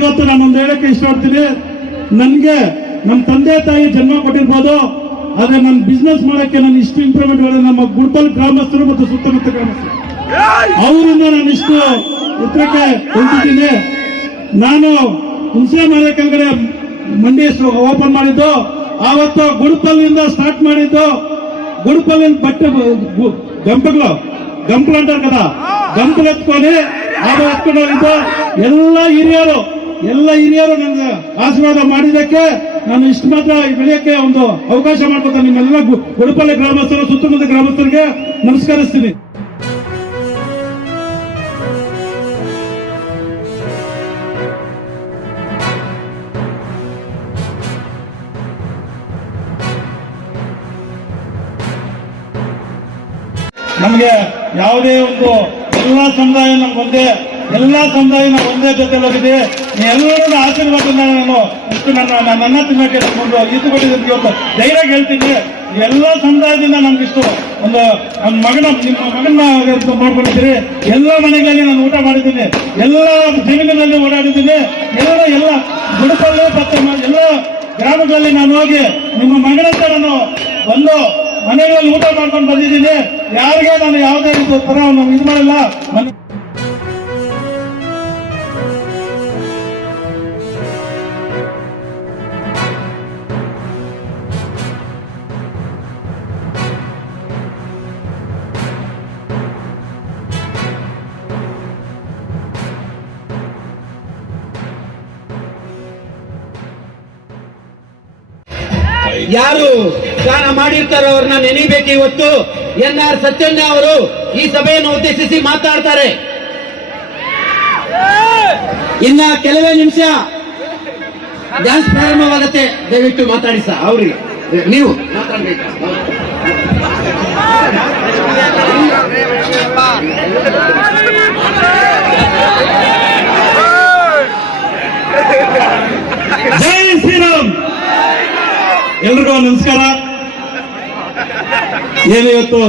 ಇವತ್ತು ನಾನೊಂದು ಹೇಳಕ್ಕೆ ಇಷ್ಟಪಡ್ತೀನಿ. ನನಗೆ ನಮ್ಮ ತಂದೆ ತಾಯಿ ಜನ್ಮ ಕೊಟ್ಟಿರ್ಬೋದು, ಆದ್ರೆ ನನ್ನ ಬಿಸ್ನೆಸ್ ಮಾಡಕ್ಕೆ ನಾನು ಇಷ್ಟು ಇಂಪ್ರೂವ್ಮೆಂಟ್ ಮಾಡಿದೆ ನಮ್ಮ ಗುಡ್ಬಲ್ ಗ್ರಾಮಸ್ಥರು ಮತ್ತು ಸುತ್ತಮುತ್ತ ಗ್ರಾಮಸ್ಥರು ಅವರಿಂದ ನಾನು ಇಷ್ಟು ಎತ್ತರಕ್ಕೆ ಹೊಂದಿದ್ದೀನಿ. ನಾನು ಹುಣಸೆ ಮರ ಕೆಳಗಡೆ ಮಂಡಿ ಓಪನ್ ಮಾಡಿದ್ದು ಆವತ್ತು ಗುಡ್ಪಲ್ಲಿಂದ ಸ್ಟಾರ್ಟ್ ಮಾಡಿದ್ದು. ಗುಡ್ಪಲ್ಲಿ ಬಟ್ಟೆ ಗಂಪಗಳು ಅಂಟಾರ కదా, ಗಂಪಲು ಎತ್ಕೊಂಡು ಅದು ಎತ್ಕೊಂಡು ಹೋಗಿದ್ದು. ಎಲ್ಲ ಹಿರಿಯರು ನನಗೆ ಆಶೀರ್ವಾದ ಮಾಡಿದ್ದಕ್ಕೆ ನಾನು ಇಷ್ಟು ಮಾತ್ರ ಬೆಳೆಯಕ್ಕೆ ಒಂದು ಅವಕಾಶ ಮಾಡ್ಕೊತ ನಿಮ್ಮೆಲ್ಲ ಗುಡಪಲ್ಲಿ ಗ್ರಾಮಸ್ಥರು ಸುತ್ತಮುತ್ತ ಗ್ರಾಮಸ್ಥರಿಗೆ ನಮಸ್ಕರಿಸ್ತೀನಿ. ನಮಗೆ ಯಾವುದೇ ಒಂದು ಎಲ್ಲಾ ಸಮುದಾಯ ನಮ್ಗೊಂದೇ, ಎಲ್ಲಾ ಸಮುದಾಯ ನಾವು ಒಂದೇ ಜೊತೆ ಹೋಗಿದೆ. ಎಲ್ಲರೂ ಆಶೀರ್ವಾದದಿಂದ ನಾನು ಇಷ್ಟು ನನ್ನ ತಿನ್ನಕ್ಕೆ ಒಂದು ಈತು ಕೊಟ್ಟಿದ್ದೀನಿ. ಇವತ್ತು ಧೈರ್ಯ ಹೇಳ್ತೀನಿ, ಎಲ್ಲ ಸಮುದಾಯದಿಂದ ನಮ್ಗಿಷ್ಟು ಒಂದು ನಿಮ್ಮ ಮಗನ ಮಾಡ್ಕೊಂಡಿದ್ದೀರಿ. ಎಲ್ಲ ಮನೆಗಳಲ್ಲಿ ನಾನು ಊಟ ಮಾಡಿದ್ದೀನಿ, ಎಲ್ಲ ಜಮೀನಿನಲ್ಲಿ ಓಡಾಡಿದ್ದೀನಿ, ಎಲ್ಲ ಗುಡುಪಲ್ಲಿ ಎಲ್ಲ ಗ್ರಾಮಗಳಲ್ಲಿ ನಾನು ಹೋಗಿ ನಿಮ್ಮ ಮಗನಂತ ನಾನು ಒಂದು ಮನೆಗಳಲ್ಲಿ ಊಟ ಮಾಡ್ಕೊಂಡು ಬಂದಿದ್ದೀನಿ. ಯಾರಿಗೆ ನಾನು ಯಾವುದೇ ರೀತಿ ತರ ಇದು ಮಾಡಿಲ್ಲ. ಯಾರು ದಾನ ಮಾಡಿರ್ತಾರೋ ಅವ್ರನ್ನ ನೆನೀಬೇಕು. ಇವತ್ತು NR ಸತ್ಯಣ್ಣ ಅವರು ಈ ಸಭೆಯನ್ನು ಉದ್ದೇಶಿಸಿ ಮಾತಾಡ್ತಾರೆ. ಇನ್ನ ಕೆಲವೇ ನಿಮಿಷ ಡ್ಯಾನ್ಸ್ ಪ್ರಾರಂಭವಾಗುತ್ತೆ. ದಯವಿಟ್ಟು ಮಾತಾಡಿ ಸರ್, ಅವ್ರಿಗೆ ನೀವು ಮಾತಾಡ್ಬೇಕು. ಜೈ ಶ್ರೀರಾಮ್. ಎಲ್ರಿಗೂ ನಮಸ್ಕಾರ. ಇವತ್ತು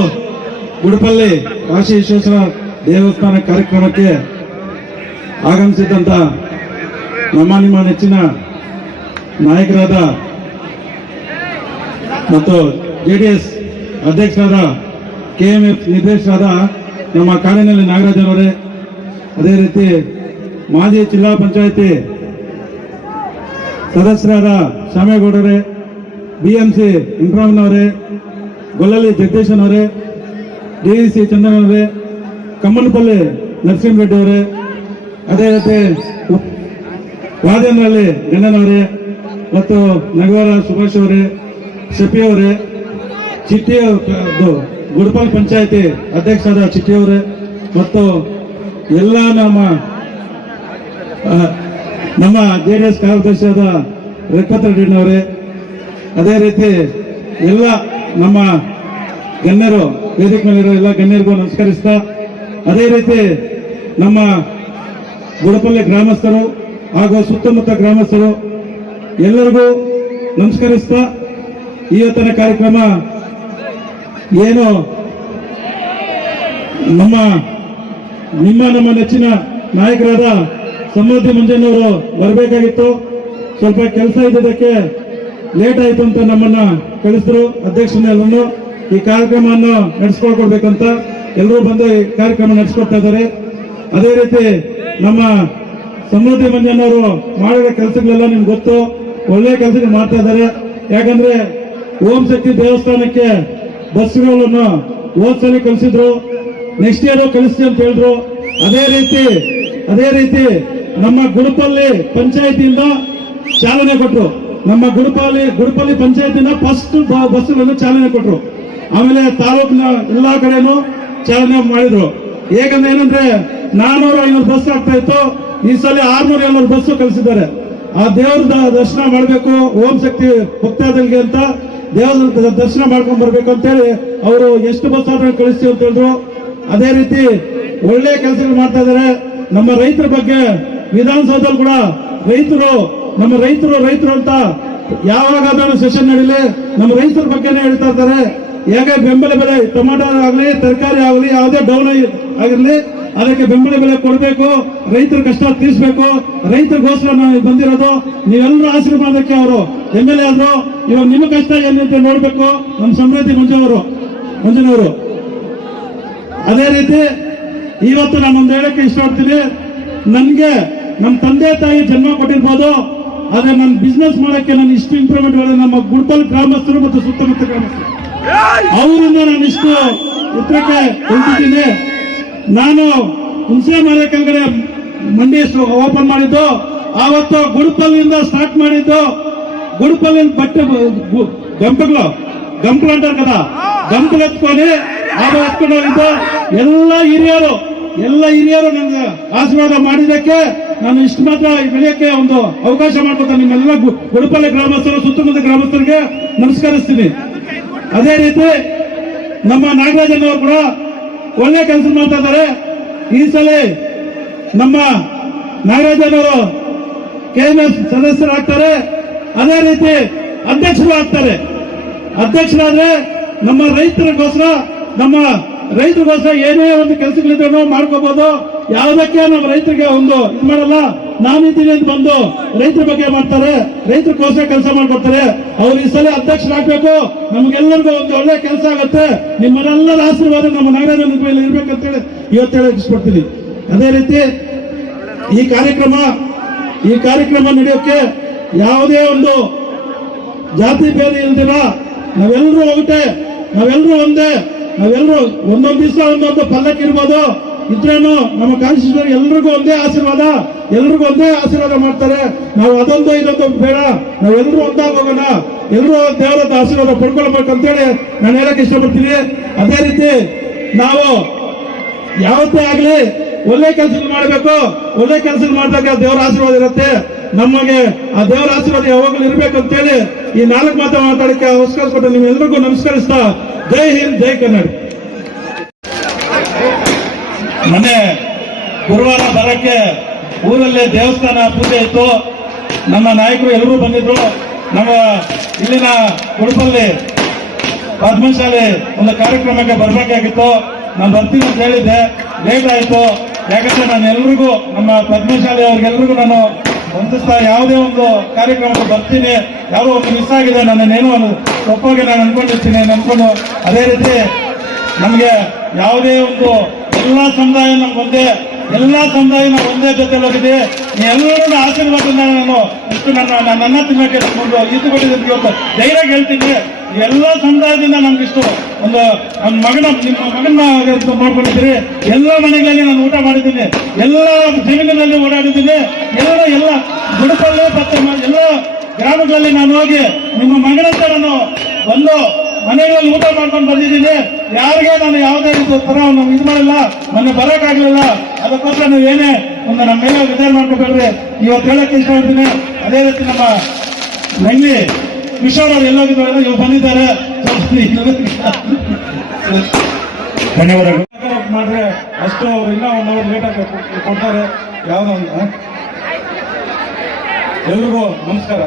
ಗುಡಪಲ್ಲಿ ಕಾಶಿ ವಿಶ್ವೇಶ್ವರ ದೇವಸ್ಥಾನ ಕಾರ್ಯಕ್ರಮಕ್ಕೆ ಆಗಮಿಸಿದ್ದಂತ ನಿಮ್ಮ ನೆಚ್ಚಿನ ನಾಯಕರಾದ ಮತ್ತು JDS ಅಧ್ಯಕ್ಷರಾದ KMF ನಿರ್ದೇಶಕರಾದ ನಮ್ಮ ಕಾರಿನಲ್ಲಿ ನಾಗರಾಜನವರೇ, ಅದೇ ರೀತಿ ಮಾಜಿ ಜಿಲ್ಲಾ ಪಂಚಾಯತಿ ಸದಸ್ಯರಾದ ಶಾಮೇಗೌಡರೇ, BMC ಇಂಪ್ರಾಮ್ನವರೇ, ಗೊಲ್ಲಲ್ಲಿ ಜಗದೀಶನವರೇ, DEC ಚಂದನವರೇ, ಕಮ್ಮನಪಲ್ಲಿ ನರಸಿಂಹರೆಡ್ಡಿ ಅವರೇ, ಅದೇ ರೀತಿ ವಾದೇನಹಳ್ಳಿ ಗಣ್ಣನವರೇ ಮತ್ತು ನಗವಾರ ಸುಭಾಷ್ ಅವರೇ, ಶಫಿ ಅವರೇ, ಚಿಟ್ಟಿ ಗುಡಪಲ್ ಪಂಚಾಯತಿ ಅಧ್ಯಕ್ಷರಾದ ಚಿಟ್ಟಿ ಅವರೇ ಮತ್ತು ಎಲ್ಲ ನಮ್ಮ JDS ಕಾರ್ಯದರ್ಶಿಯಾದ ರೇಖತ್ ರೆಡ್ಡಿನವರೇ, ಅದೇ ರೀತಿ ಎಲ್ಲ ನಮ್ಮ ಗಣ್ಯರು, ವೇದಿಕೆ ಮೇಲಿರೋ ಎಲ್ಲ ಗಣ್ಯರಿಗೂ ನಮಸ್ಕರಿಸ್ತಾ, ಅದೇ ರೀತಿ ನಮ್ಮ ಗುಡಪಲ್ಲಿ ಗ್ರಾಮಸ್ಥರು ಹಾಗೂ ಸುತ್ತಮುತ್ತ ಗ್ರಾಮಸ್ಥರು ಎಲ್ಲರಿಗೂ ನಮಸ್ಕರಿಸ್ತಾ, ಇವತ್ತಿನ ಕಾರ್ಯಕ್ರಮ ಏನು ನಮ್ಮ ನೆಚ್ಚಿನ ನಾಯಕರಾದ ಸಮೃದ್ಧಿ ಮಂಜಣ್ಣವರು ಬರಬೇಕಾಗಿತ್ತು. ಸ್ವಲ್ಪ ಕೆಲಸ ಇದ್ದದಕ್ಕೆ ಲೇಟ್ ಆಯ್ತು ಅಂತ ನಮ್ಮನ್ನ ಕಳಿಸಿದ್ರು. ಅಧ್ಯಕ್ಷರನ್ನೆಲ್ಲರೂ ಈ ಕಾರ್ಯಕ್ರಮವನ್ನು ನಡೆಸ್ಕೊಳ್ಬೇಕಂತ ಎಲ್ಲರೂ ಬಂದು ಈ ಕಾರ್ಯಕ್ರಮ ನಡೆಸ್ಕೊಡ್ತಾ ಇದ್ದಾರೆ. ಅದೇ ರೀತಿ ನಮ್ಮ ಸಮೃದ್ಧಿ ಮಂಜಣ್ಣವರು ಮಾಡಿರೋ ಕೆಲಸಗಳೆಲ್ಲ ನಿಮ್ಗೆ ಗೊತ್ತು, ಒಳ್ಳೆ ಕೆಲಸಗಳು ಮಾಡ್ತಾ ಇದ್ದಾರೆ. ಯಾಕಂದ್ರೆ ಓಂ ಶಕ್ತಿ ದೇವಸ್ಥಾನಕ್ಕೆ ಬಸ್ಗಳನ್ನು ಹೋದ್ಸಲಿ ಕಳಿಸಿದ್ರು, ನೆಕ್ಸ್ಟ್ ಇಯರ್ ಕಳಿಸ್ತೀವಿ ಅಂತ ಹೇಳಿದ್ರು. ಅದೇ ರೀತಿ ನಮ್ಮ ಗುಡಪಲ್ಲಿ ಪಂಚಾಯತಿಯಿಂದ ಚಾಲನೆ ಕೊಟ್ಟರು. ನಮ್ಮ ಗುಡಪಲ್ಲಿ ಪಂಚಾಯತಿನ ಫಸ್ಟ್ ಬಸ್ಗಳನ್ನು ಚಾಲನೆ ಕೊಟ್ಟರು. ಆಮೇಲೆ ತಾಲೂಕಿನ ಎಲ್ಲಾ ಕಡೆನೂ ಚಾಲನೆ ಮಾಡಿದ್ರು. ಹೇಗಂದ್ರೆ ಏನಂದ್ರೆ 400-500 ಬಸ್ ಆಗ್ತಾ ಇತ್ತು, ಈ ಸಲ 600-700 ಬಸ್ ಕಳಿಸಿದ್ದಾರೆ. ಆ ದೇವ್ರ ದರ್ಶನ ಮಾಡಬೇಕು, ಓಂ ಶಕ್ತಿ ಭಕ್ತಾದಿಗಳಿಗೆ ಅಂತ ದೇವರ ದರ್ಶನ ಮಾಡ್ಕೊಂಡ್ ಬರ್ಬೇಕು ಅಂತೇಳಿ ಅವರು ಎಷ್ಟು ಬಸ್ ಆಟೋ ಕಳಿಸ್ತೀವಿ ಅಂತ ಹೇಳಿದ್ರು. ಅದೇ ರೀತಿ ಒಳ್ಳೆ ಕೆಲಸಗಳು ಮಾಡ್ತಾ ಇದ್ದಾರೆ. ನಮ್ಮ ರೈತರ ಬಗ್ಗೆ ವಿಧಾನಸೌಧದಲ್ಲಿ ಕೂಡ ನಮ್ಮ ರೈತರು ಅಂತ ಯಾವಾಗಾದ್ರೂ ಸೆಷನ್ ನಡೀಲಿ ನಮ್ಮ ರೈತರ ಬಗ್ಗೆನೇ ಹೇಳ್ತಾ ಇರ್ತಾರೆ. ಹೇಗೆ ಬೆಂಬಲ ಬೆಲೆ ಟೊಮಾಟೊ ಆಗಲಿ, ತರಕಾರಿ ಆಗಲಿ, ಯಾವುದೇ ಡೌನ್ ಆಗಿರಲಿ ಅದಕ್ಕೆ ಬೆಂಬಲ ಬೆಲೆ ಕೊಡಬೇಕು, ರೈತರ ಕಷ್ಟ ತೀರಿಸಬೇಕು, ರೈತರಿಗೋಸ್ಕರ ನಾವು ಬಂದಿರೋದು. ನೀವೆಲ್ಲರೂ ಆಶೀರ್ವಾದಕ್ಕೆ ಅವರು MLA ಆದ್ರು. ಇವಾಗ ನಿಮ್ಮ ಕಷ್ಟ ಏನಂತ ನೋಡ್ಬೇಕು ನಮ್ಮ ಸಮೃದ್ಧಿ ಮಂಜನವರು. ಅದೇ ರೀತಿ ಇವತ್ತು ನಾನೊಂದು ಹೇಳಕ್ಕೆ ಇಷ್ಟಪಡ್ತೀನಿ. ನನ್ಗೆ ನಮ್ಮ ತಂದೆ ತಾಯಿ ಜನ್ಮ ಕೊಟ್ಟಿರ್ಬೋದು, ಆದ್ರೆ ನನ್ನ ಬಿಸ್ನೆಸ್ ಮಾಡಕ್ಕೆ ನಾನು ಇಷ್ಟು ಇಂಪ್ರೂವ್ಮೆಂಟ್ ಮಾಡಿದೆ ನಮ್ಮ ಗುಡ್ಪಲ್ ಗ್ರಾಮಸ್ಥರು ಮತ್ತು ಸುತ್ತಮುತ್ತ ಗ್ರಾಮಸ್ಥರು ಅವರಿಂದ ನಾನು ಇಷ್ಟು ಉತ್ತರಕ್ಕೆ ಹೊಂದಿದ್ದೀನಿ. ನಾನು ಹುಣಸೆ ಮರ ಕೆಳಗಡೆ ಮಂಡಿ ಓಪನ್ ಮಾಡಿದ್ದು ಆವತ್ತು ಗುಡ್ಪಲ್ಲಿಂದ ಸ್ಟಾರ್ಟ್ ಮಾಡಿದ್ದು. ಗುಡ್ಪಲ್ಲಿ ಬಟ್ಟೆ ಗಂಪಗಳು ಅಂటారు కదా, ಗಂಪಲು ಎತ್ಕೊಂಡು ಅದು ಎತ್ಕೊಂಡು ಹೋಗಿದ್ದು. ಎಲ್ಲ ಹಿರಿಯರು ನನಗೆ ಆಶೀರ್ವಾದ ಮಾಡಿದ್ದಕ್ಕೆ ನಾನು ಇಷ್ಟು ಮಾತ್ರ ಬೆಳೆಯಕ್ಕೆ ಒಂದು ಅವಕಾಶ ಮಾಡ್ಕೊತ ನಿಮ್ಮೆಲ್ಲ ಗುಡ್ಪಲ್ಲಿ ಗ್ರಾಮಸ್ಥರು ಸುತ್ತಮುತ್ತ ಗ್ರಾಮಸ್ಥರಿಗೆ ನಮಸ್ಕರಿಸ್ತೀನಿ. ಅದೇ ರೀತಿ ನಮ್ಮ ನಾಗರಾಜನವರು ಕೂಡ ಒಳ್ಳೆ ಕೆಲಸ ಮಾಡ್ತಾ ಇದ್ದಾರೆ. ಈ ಸಲ ನಮ್ಮ ನಾಗರಾಜನವರು KMS ಸದಸ್ಯರಾಗ್ತಾರೆ, ಅದೇ ರೀತಿ ಅಧ್ಯಕ್ಷರು ಆಗ್ತಾರೆ. ಅಧ್ಯಕ್ಷರಾದ್ರೆ ನಮ್ಮ ರೈತರಿಗೋಸ್ಕರ ಏನೇ ಒಂದು ಕೆಲಸಗಳಿದ್ರೆ ನಾವು ಮಾಡ್ಕೋಬಹುದು. ಯಾವುದಕ್ಕೆ ನಮ್ಮ ರೈತರಿಗೆ ಒಂದು ಇದು ಮಾಡಲ್ಲ. ನಾನಿದ್ದೀನಿ ಅಂತ ಬಂದು ರೈತರ ಬಗ್ಗೆ ಮಾಡ್ತಾರೆ, ರೈತರಿಗೋಸ್ಕರ ಕೆಲಸ ಮಾಡ್ಕೊಡ್ತಾರೆ. ಅವ್ರು ಈ ಸಲ ಅಧ್ಯಕ್ಷರಾಗಬೇಕು, ನಮ್ಗೆಲ್ಲರಿಗೂ ಒಂದು ಒಳ್ಳೆ ಕೆಲಸ ಆಗುತ್ತೆ. ನಿಮ್ಮನ್ನೆಲ್ಲರ ಆಶೀರ್ವಾದ ನಮ್ಮ ನಾಗರಾಜನ ಮೇಲೆ ಇರ್ಬೇಕಂತೇಳಿ ಇವತ್ತು ಹೇಳಕ್ ಇಷ್ಟಪಡ್ತೀನಿ. ಅದೇ ರೀತಿ ಈ ಕಾರ್ಯಕ್ರಮ ನಡೆಯೋಕೆ ಯಾವುದೇ ಒಂದು ಜಾತಿ ಭೇದ ಇಲ್ದಿರ ನಾವೆಲ್ಲರೂ ಒಗಟೆ, ನಾವೆಲ್ಲರೂ ಒಂದೇ, ನಾವೆಲ್ಲರೂ ಒಂದೊಂದು ದಿವಸ ಒಂದೊಂದು ಪಲ್ಲಕ್ಕಿ ಇರ್ಬೋದು ಇದ್ರೇನು ನಮ್ಮ ಕಾನ್ಸ್ಟಿಟ್ಯೂಷನ್ ಎಲ್ರಿಗೂ ಒಂದೇ ಆಶೀರ್ವಾದ ಮಾಡ್ತಾರೆ. ನಾವು ಅದೊಂದು ಇದೊಂದು ಬೇಡ, ನಾವೆಲ್ಲರೂ ಒಂದಾಗಿ ಹೋಗೋಣ, ಎಲ್ಲರೂ ದೇವರ ಆಶೀರ್ವಾದ ಪಡ್ಕೊಳ್ಬೇಕಂತೇಳಿ ನಾನು ಹೇಳಕ್ ಇಷ್ಟಪಡ್ತೀನಿ. ಅದೇ ರೀತಿ ನಾವು ಯಾವತ್ತೇ ಆಗ್ಲಿ ಒಳ್ಳೆ ಕೆಲಸಗಳು ಮಾಡಬೇಕು. ಒಳ್ಳೆ ಕೆಲಸಗಳು ಮಾಡಿದಾಗ ದೇವರ ಆಶೀರ್ವಾದ ಇರುತ್ತೆ. ನಮಗೆ ಆ ದೇವರ ಆಶೀರ್ವಾದ ಯಾವಾಗಲೂ ಇರಬೇಕು ಅಂತೇಳಿ ಈ 4 ಮಾತು ಮಾತಾಡಕ್ಕೆ ಅವಕಾಶ ಕೊಟ್ಟು ನಿಮ್ಮೆಲ್ಲರಿಗೂ ನಮಸ್ಕರಿಸ್ತಾ ಜೈ ಹಿಂದ್ ಜೈ ಕನ್ನಡ. ಮೊನ್ನೆ ಗುರುವಾರ ಬರಕ್ಕೆ ಊರಲ್ಲೇ ದೇವಸ್ಥಾನ ಪೂಜೆ ಇತ್ತು. ನಮ್ಮ ನಾಯಕರು ಎಲ್ಲರೂ ಬಂದಿದ್ರು. ನಮ್ಮ ಇಲ್ಲಿನ ಗುಡ್ಪಲ್ಲಿ ಪದ್ಮಶಾಲೆ ಒಂದು ಕಾರ್ಯಕ್ರಮಕ್ಕೆ ಬರಬೇಕಾಗಿತ್ತು. ನಾನು ಬರ್ತೀನಿ ಅಂತ ಹೇಳಿದ್ದೆ, ಲೇಟ್ ಆಯಿತು. ಯಾಕಂದ್ರೆ ನಾನು ಎಲ್ರಿಗೂ ನಮ್ಮ ಪದ್ಮಶಾಲೆ ಅವ್ರಿಗೆಲ್ರಿಗೂ ನಾನು ವಂದಿಸ್ತಾ ಯಾವುದೇ ಒಂದು ಕಾರ್ಯಕ್ರಮಕ್ಕೆ ಬರ್ತೀನಿ. ಯಾವುದೋ ಒಂದು ಮಿಸ್ ಆಗಿದೆ, ನನ್ನೇನೋ ಒಂದು ತಪ್ಪಾಗಿ ನಾನು ಅನ್ಕೊಂಡಿರ್ತೀನಿ ಅನ್ಕೊಂಡು. ಅದೇ ರೀತಿ ನಮಗೆ ಯಾವುದೇ ಒಂದು ಎಲ್ಲ ಸಮುದಾಯ ನಾವು ಒಂದೇ ಜೊತೆ ಹೋಗಿದೆ. ಎಲ್ಲರೂ ಆಶೀರ್ವಾದದಿಂದ ನಾನು ಇಷ್ಟು ನನ್ನ ತಿನ್ನಕ್ಕೆ ಒಂದು ಇದು ಕೊಟ್ಟಿದ್ದೀನಿ. ಇವತ್ತು ಧೈರ್ಯ ಹೇಳ್ತೀನಿ, ಎಲ್ಲ ಸಮುದಾಯದಿಂದ ನಮ್ಗಿಷ್ಟು ಒಂದು ನಿಮ್ಮ ಮಗನ ಮಾಡ್ಕೊಂಡಿದ್ದೀರಿ. ಎಲ್ಲ ಮನೆಗಳಲ್ಲಿ ನಾನು ಊಟ ಮಾಡಿದ್ದೀನಿ, ಎಲ್ಲ ಜಮೀನಿನಲ್ಲಿ ಓಡಾಡಿದ್ದೀನಿ, ಎಲ್ಲ ಗುಡುಪಲ್ಲಿ ಮತ್ತೆ ಎಲ್ಲ ಗ್ರಾಮಗಳಲ್ಲಿ ನಾನು ಹೋಗಿ ನಿಮ್ಮ ಮಗನಂತ ನಾನು ಒಂದು ಮನೆಗಳಲ್ಲಿ ಊಟ ಮಾಡ್ಕೊಂಡು ಬಂದಿದ್ದೀನಿ. ಯಾರಿಗೆ ನಾನು ಯಾವುದೇ ತರ ಇದು ಮಾಡಿಲ್ಲ, ಮೊನ್ನೆ ಬರೋಕ್ಕಾಗಲಿಲ್ಲ. ಅದಕ್ಕೋಸ್ಕರ ನೀವು ಏನೇ ಒಂದು ನಮ್ಮ ಮೇಲೆ ವಿಚಾರ ಮಾಡ್ಕೊಬೇಡ್ರಿ, ಇವತ್ತು ಹೇಳಕ್ಕೆ ಇಷ್ಟ ಪಡ್ತೀನಿ. ಅದೇ ರೀತಿ ನಮ್ಮ ನಂಗಿ ಕಿಶೋರ್ ಅವರು ಎಲ್ಲೋಗಿದ್ದಾರೆ, ಇವ್ರು ಬಂದಿದ್ದಾರೆ. ಧನ್ಯವಾದಗಳು. ಮಾಡ್ರೆ ಅಷ್ಟು ಅವ್ರು ಇನ್ನೂ 1 ಅವರ್ ಲೇಟಾಗಿ ಕೊಡ್ತಾರೆ. ಯಾವುದೋ ಎಲ್ರಿಗೂ ನಮಸ್ಕಾರ.